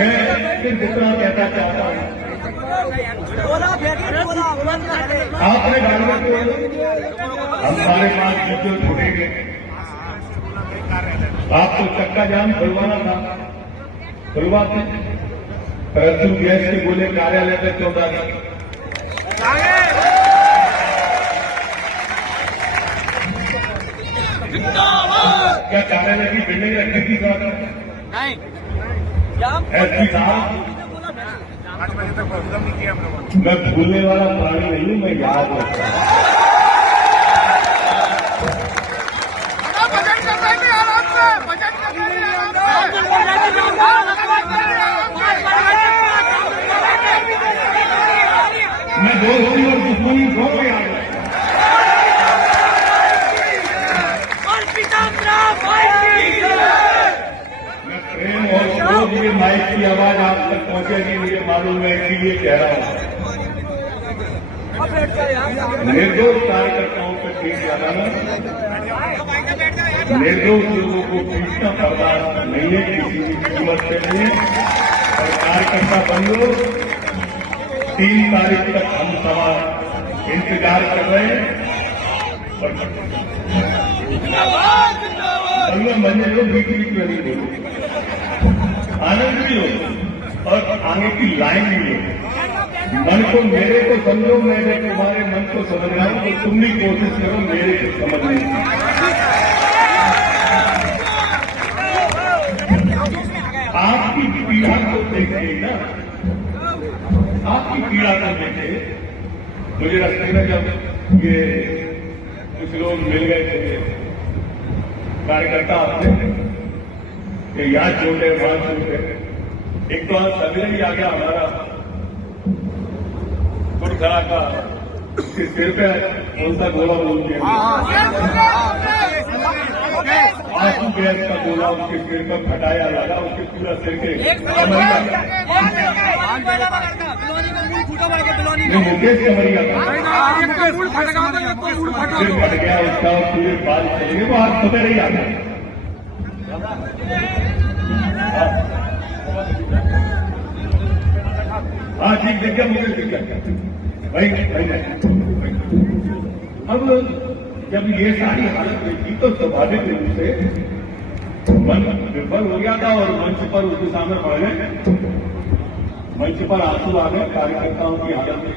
मैं सिर्फ इतना कहना चाहता हूँ, आपने गाड़ियों को हमारे पास जो छूटेंगे, आपको चक्का जाम खुलवाना था, खुलवाते। परंतु गैस के बोले कार्यालय में 14 क्या कार्यालय की बिल्डिंग रखी थी नहीं? एसपी साहब, 8 बजे तक प्रोग्राम नहीं किया हम लोगों। मैं भूलने वाला प्राणी नहीं हूं, मैं याद रखता हूं। मैं दोस्ती और दुश्मनी दोनों याद रखता हूं। मैं प्रेम और क्रोध, ये माइक की आवाज आप तक पहुंचेगी मुझे मालूम है, इसीलिए कह रहा हूं। निर्दोष कार्यकर्ताओं पर केस लगाना, निर्दोष लोगों को पीटना बर्दाश्त नहीं है किसी भी कीमत के लिए। और कार्यकर्ता बंधु, 3 तारीख तक हम सवाल इंतजार कर रहे हैं। और मंदिर लोग बीच बीच में नहीं बोलो, आनंद भी लो और आगे की लाइन भी लो। मन को मेरे को समझो, मैं तुम्हारे मन को समझ रहा हूं, तो तुम भी कोशिश करो मेरे को समझने की। आपकी पीड़ा को देखे ना, आपकी पीड़ा को देखे। मुझे रास्ते में जब ये कुछ लोग मिल गए थे कार्यकर्ता आपसे कि याद छोटे बात छोटे, एक तो आज सवेरे ही आ गया हमारा गुरखड़ा का, उसके सिर पे कौन सा गोला बोल दिया, आंसू गैस का गोला उसके सिर पर फटाया लगा, उसके पूरा सिर के मुकेश कमरिया था, सिर फट गया उसका, पूरे बाल चले गए, वो हाथ पकड़ ही आ गया। हाँ ठीक, देख गया मुझे, दिख गया भाई। अब जब ये सारी हालत देखी तो स्वाभाविक रूप से मन विफल हो गया था और मंच पर उसके सामने पड़ गए, मंच पर आंसू आ गए कार्यकर्ताओं की हालत में।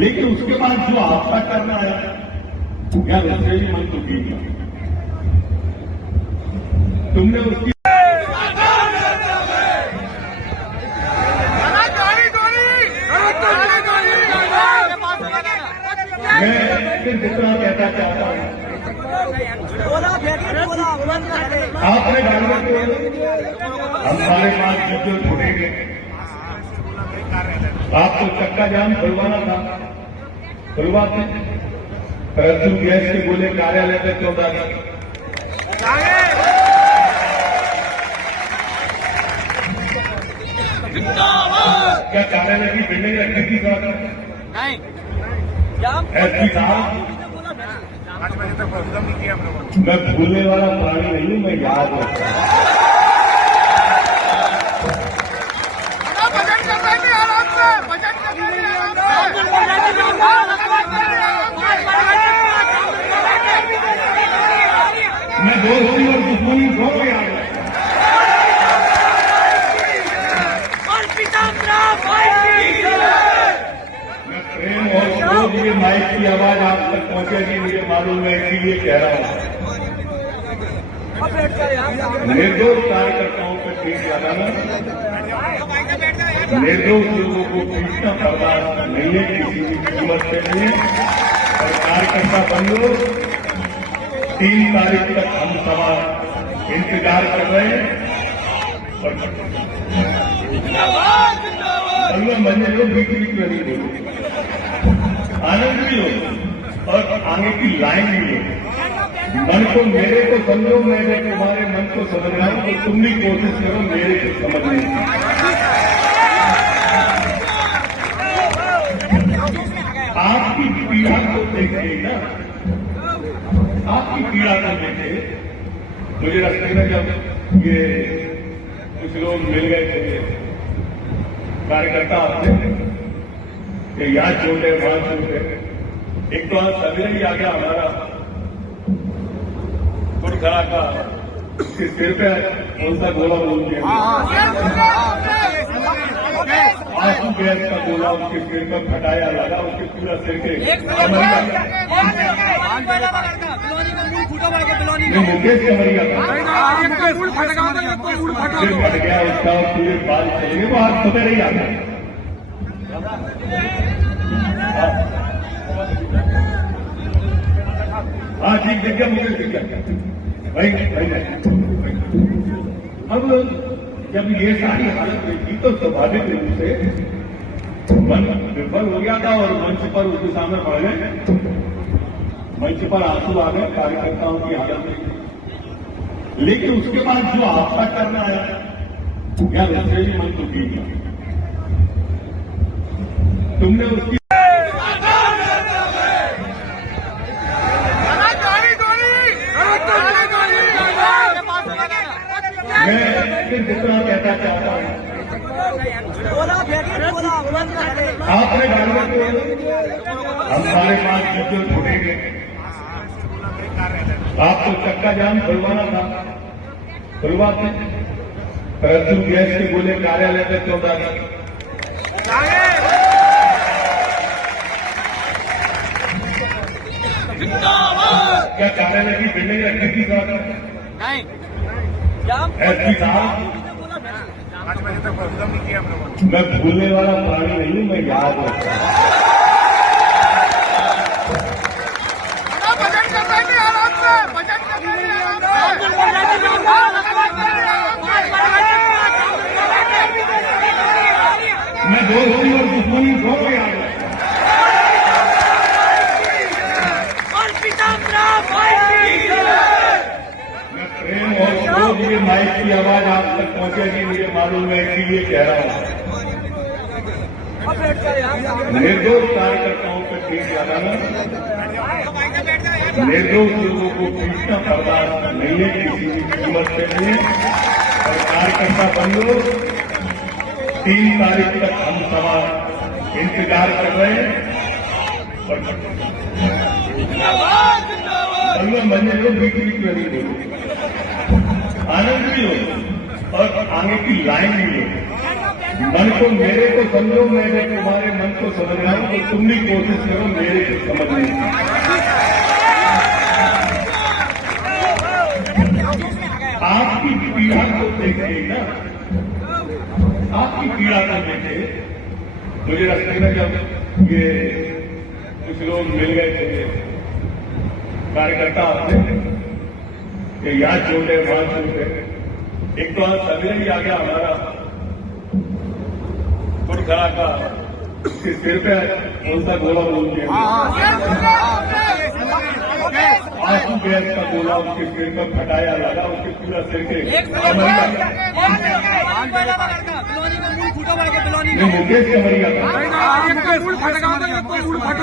लेकिन उसके बाद जो आपका करना आया यार, उससे भी मन दुखी था। तुमने उसकी मैं सिर्फ इतना कहना चाहता हूँ, आपने गाड़ियों को हमारे पास जो छूटेंगे, आपको चक्का जाम खुलवाना था, खुलवाते। परंतु गैस के बोले कार्यालय में 14 क्या कार्यालय की बिल्डिंग रखी थी नहीं? एसपी साहब, 8 बजे तक प्रोग्राम नहीं किया हम लोगों। मैं भूलने वाला प्राणी नहीं हूं, मैं याद रखता हूं। मैं दोस्ती और दुश्मनी दोनों याद रखता हूं। प्रेम और क्रोध, ये माइक की आवाज आप तक पहुंचेगी मुझे मालूम है, इसीलिए कह रहा हूं। निर्दोष कार्यकर्ताओं पर केस लगाना, निर्दोष लोगों को पीटना बर्दाश्त नहीं है किसी भी कीमत के लिए। और कार्यकर्ता बंधु, 3 तारीख तक हम सवाल इंतजार कर रहे हैं। और मंदिर लोग बीच बीच में नहीं बोलो, आनंद भी लो और आगे की लाइन भी लो। मन को मेरे को समझो, मैं तुम्हारे मन को समझ रहा हूं, तो तुम भी कोशिश करो मेरे को समझने की। आपकी पीड़ा को देखे ना, आपकी पीड़ा को देखे। मुझे रास्ते में जब ये कुछ लोग मिल गए थे कार्यकर्ता अपने कि यहाँ छोटे वहां छोटे। एक तो आज सवेरे ही आ गया हमारा कुड़खड़ा का, उसके सिर पे कौन सा गोला बोल दिया, आंसू गैस का गोला उसके सिर पर फटाया लगा, उसके पूरा सिर के मुकेश कमरिया था, सिर फट गया उसका, पूरे बाल चले गए। वो आज सवेरे ही आ गया। हाँ ठीक देखिए, मुझे दिख गया भाई अब जब ये सारी हालत देखी तो स्वाभाविक रूप से मन विफल हो गया था और मंच पर उसके सामने पड़ गए, मंच पर आंसू आ गए कार्यकर्ताओं की हालत में। लेकिन उसके बाद जो आपका करना है यार, उससे भी मन दुखी था। तुमने उसकी मैं फिर जितना कहना चाहता हूँ, आपने डालने को हम सारे 5 बच्चे छूटेंगे। आपको चक्का जाम खुलवाना था, खुलवाते, परंतु गैस के गोले कार्यालय में 14 क्या कार्यालय की बिल्डिंग रखी थी नहीं ऐसी साहब? 5 बजे तक प्रोग्राम नहीं किया हम लोगों ने। मैं भूलने वाला प्राणी नहीं हूं, मैं याद रखता हूं। मैं दोस्ती और दुश्मनी दोनों याद रखता हूं। प्रेम और क्रोध, ये माइक की आवाज आप तक पहुंचेगी मुझे मालूम है, इसलिए कह रहा हूं। निर्दोष कार्यकर्ताओं पर ठीक ज्यादा ना, निर्दोष लोगों को पीटना बर्दाश्त नहीं है किसी भी कीमत के लिए। और कार्यकर्ता बंधु 3 तारीख तक हम सभा इंतजार कर रहे हैं और बंदे लोग बीच बीच में नहीं बोलो, आनंद भी लो और आगे की लाइन भी लो। मन को मेरे को समझो, मैंने तुम्हारे मन को समझ रहा हूं, तो तुम भी कोशिश करो मेरे को समझने की। आपकी पीड़ा को देखे ना, आपकी पीड़ा को देखे। मुझे रास्ते में जब ये कुछ लोग मिल गए थे कार्यकर्ता अपने कि यहाँ छोटे वहां छोटे। एक तो आज सवेरे ही आ गया हमारा कुड़खड़ा का, उसके सिर पे कौन सा गोला बोल दिया, आंसू गैस का गोला उसके सिर पर फटाया लगा, उसके पूरा सिर के मुकेश कमरिया था,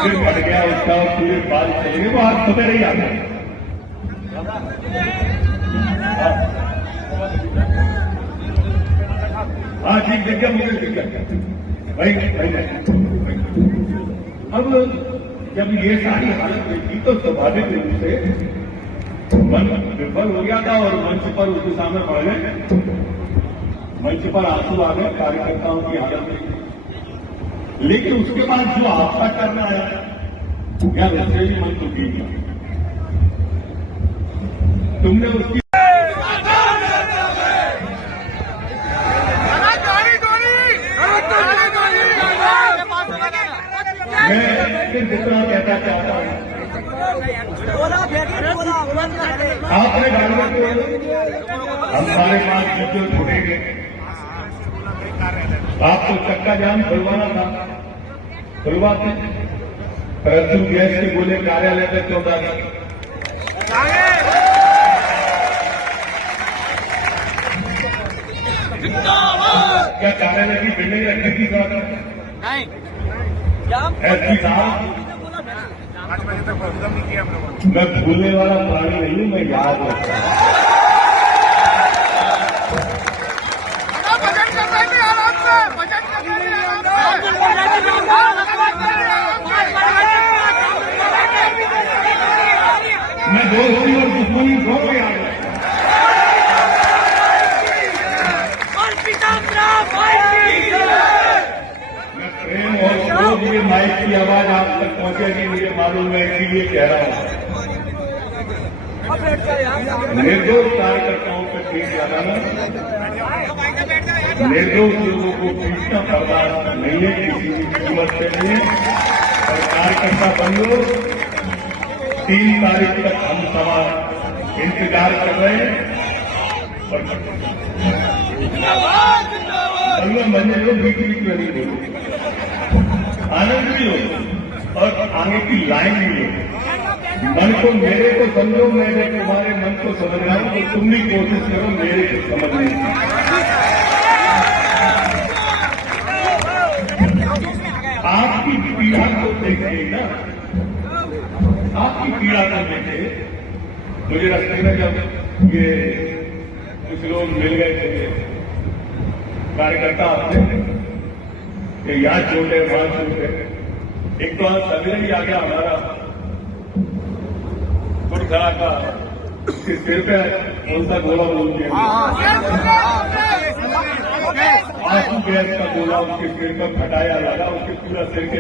सिर फट गया उसका, पूरे बाल चले गए। वो आज सवेरे ही आ गया। हाँ ठीक देखिए, मुझे दिख गया भाई अब जब ये सारी हालत देखी तो स्वाभाविक रूप से मन विफल हो गया था और मंच पर उसके सामने पड़ गए, मंच पर आंसू आ गए कार्यकर्ताओं की हालत में। लेकिन उसके बाद जो आपका करना है यार, उससे भी मन दुखी था। तुमने उसकी मैं फिर जितना कहना चाहता हूँ, आपने डालने को हम सारे 5 बच्चे छूटेंगे। आपको चक्का जाम खुलवाना था, खुलवाते, परंतु गैस के गोले कार्यालय में 14 क्या कार्यालय की बिल्डिंग रखी थी नहीं ऐसी साहब? 5 बजे तक प्रोग्राम नहीं किया हम लोगों ने। मैं भूलने वाला प्राणी नहीं हूं, मैं याद रखता हूं। मालूम है, इसीलिए कह रहा हूं, निर्दोष कार्यकर्ताओं पर केस लगाना, निर्दोष लोगों को पीटना बर्दाश्त नहीं है किसी भी कीमत के लिए। और कार्यकर्ता बंधु, 3 तारीख तक हम सभा इंतजार कर रहे हैं। और मंदिर को बीच बीच में नहीं बोलो, आनंद भी हो और आगे की लाइन भी हो। मन को मेरे को समझो, मैंने तुम्हारे मन को समझ रहा हूं, तो तुम भी कोशिश करो मेरे को समझने की। आपकी पीड़ा को देखिए ना, आपकी पीड़ा को देखे। मुझे रास्ते में जब ये कुछ लोग मिल गए थे कार्यकर्ता आपसे कि याद छोटे बात छोटे, एक तो आज सवेरे ही आ गया हमारा खुदखड़ा का, उसके सिर पे कौन सा गोला बोल दिया, आंसू गैस का गोला उसके सिर पर फटाया लगा, उसके पूरा सिर के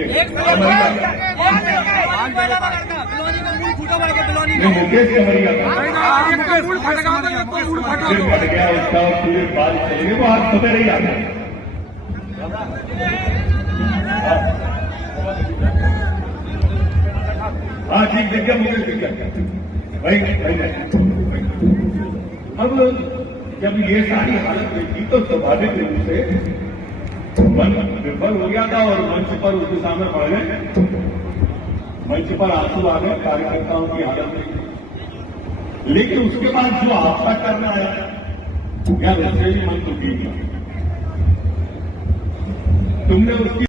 मुकेश कमरिया था, सिर फट गया उसका और पूरे बाल चले गए। वो आज सवेरे ही आ गया। हाँ ठीक दिख गया, मुझे दिख गया भाई। अब जब ये सारी हालत देखी तो स्वाभाविक रूप से मन विफल हो गया था और मंच पर उसके सामने पड़ गए, मंच पर आंसू आ गए कार्यकर्ताओं की हालत देखी। लेकिन उसके बाद जो आपका करना आया यार, उससे भी मन दुखी था। तुमने उसकी